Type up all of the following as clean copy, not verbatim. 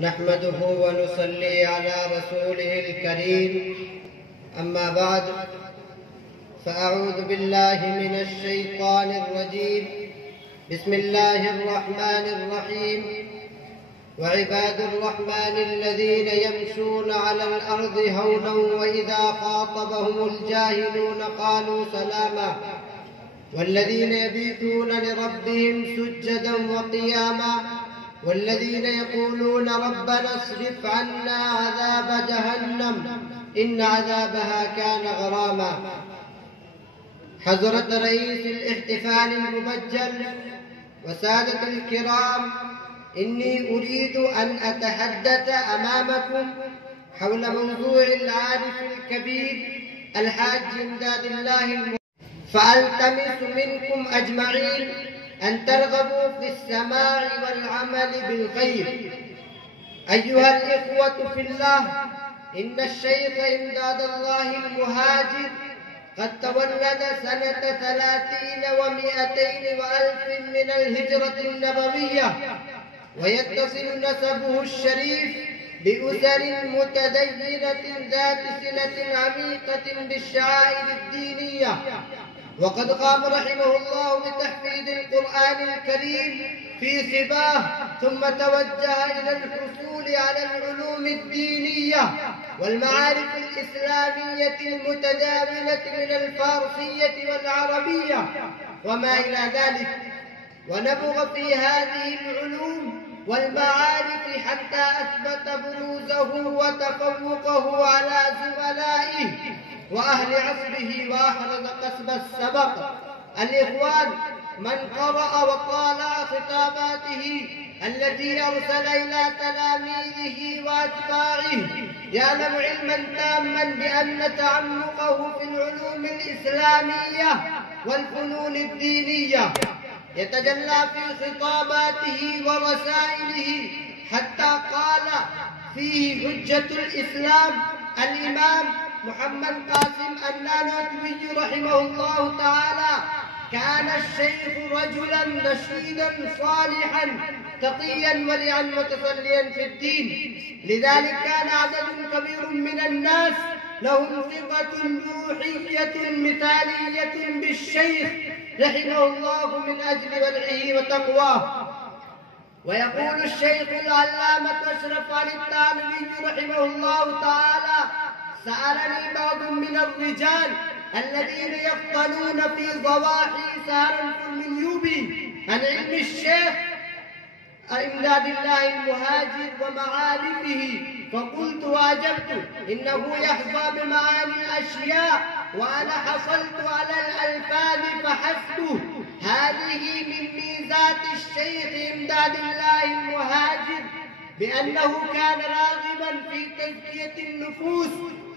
نحمده ونصلي على رسوله الكريم. أما بعد، فأعوذ بالله من الشيطان الرجيم. بسم الله الرحمن الرحيم. وعباد الرحمن الذين يمشون على الأرض هونا وإذا خاطبهم الجاهلون قالوا سلاما والذين يبيتون لربهم سجدا وقياما والذين يقولون ربنا اصرف عنا عذاب جهنم إن عذابها كان غراما. حضرة رئيس الاحتفال المبجل وسادة الكرام، إني أريد أن أتحدث أمامكم حول موضوع العارف الكبير الحاج إمداد الله فألتمس منكم أجمعين أن ترغبوا في السماع والعمل بالخير. أيها الإخوة في الله، إن الشيخ إمداد الله المهاجر قد تولد سنة 30 و200 وألف من الهجرة النبوية، ويتصل نسبه الشريف بأسر متدينة ذات صلة عميقة بالشعائر الدينية. وقد قام رحمه الله بتحفيظ القرآن الكريم في صباه، ثم توجه إلى الحصول على العلوم الدينية والمعارف الإسلامية المتداولة من الفارسية والعربية وما إلى ذلك، ونبغ في هذه العلوم والمعارف حتى أثبت بروزه وتفوقه على زملائه وأهل عصره وأحرز قصب السبق. الإخوان، من قرأ وطالع خطاباته التي أرسل إلى تلاميذه وأتباعه يعلم علما تاما بأن تعمقه في العلوم الإسلامية والفنون الدينية يتجلى في خطاباته ورسائله، حتى قال فيه حجة الإسلام الإمام محمد قاسم النانوتوي رحمه الله تعالى: كان الشيخ رجلا نشيدا صالحا تقيا ورعا متصليا في الدين، لذلك كان عدد كبير من الناس لهم ثقة روحية مثالية بالشيخ رحمه الله من أجل ورعه وتقواه. ويقول الشيخ العلامة أشرف علي الثانوي رحمه الله تعالى: سألني بعض من الرجال الذين يفطنون في ضواحي سهرنفر من يوبي عن علم الشيخ إمداد الله المهاجر ومعارفه، فقلت وأجبت: إنه يحظى بمعاني الأشياء وأنا حصلت على الألفاظ فحسبه. هذه من ميزات الشيخ إمداد الله المهاجر، بأنه كان راغبا في تزكية النفوس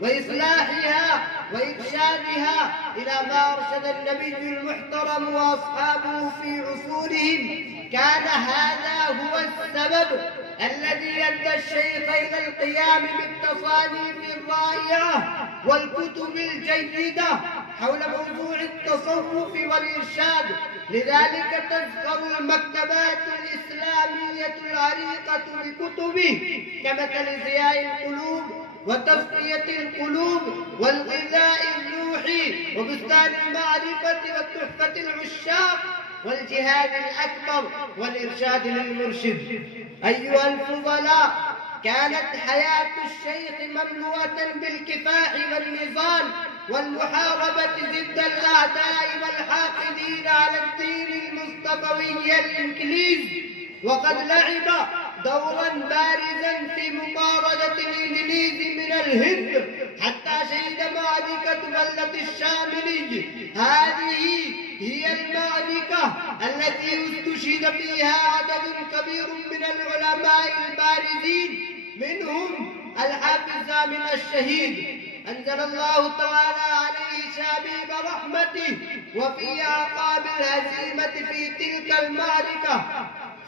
وإصلاحها وإرشادها إلى ما أرشد النبي المحترم وأصحابه في عصورهم. كان هذا هو السبب الذي أدى الشيخ إلى القيام بالتصانيف الرائعة والكتب الجيدة حول موضوع التصوف والإرشاد. لذلك تذكر المكتبات الإسلامية العريقة بكتبه كمثل ضياء القلوب وتزكية القلوب والغذاء الروحي وبستان المعرفة وتحفة العشاق والجهاد الأكبر والإرشاد للمرشد. أيها الفضلاء، كانت حياة الشيخ مملوءة بالكفاح والنضال والمحاربة ضد الأعداء والحاقدين على الدين المصطفوي الإنجليز، وقد لعب دورا بارزا في مطاردة الإنجليز من الهند حتى شهد معركة بلة الشاملي. هذه هي المعركة التي استشهد فيها عدد كبير من العلماء البارزين، منهم الحافظ سامي الشهيد أنزل الله تعالى عليه شبيب رحمته، وفي أعقاب الهزيمة في تلك المعركة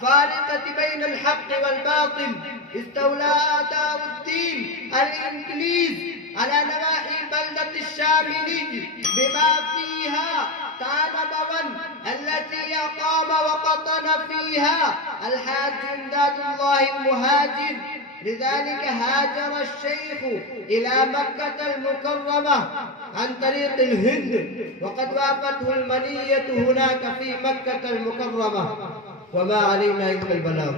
فارقة بين الحق والباطل استولى أعداء الدين الإنجليز على نواحي بلدة الشاملي بما فيها تانبون التي أقام وقطن فيها الحاج إمداد الله المهاجر لذلك هاجر الشيخ إلى مكة المكرمة عن طريق الهند، وقد وافته المنية هناك في مكة المكرمة، وما علينا إلا البلاغ.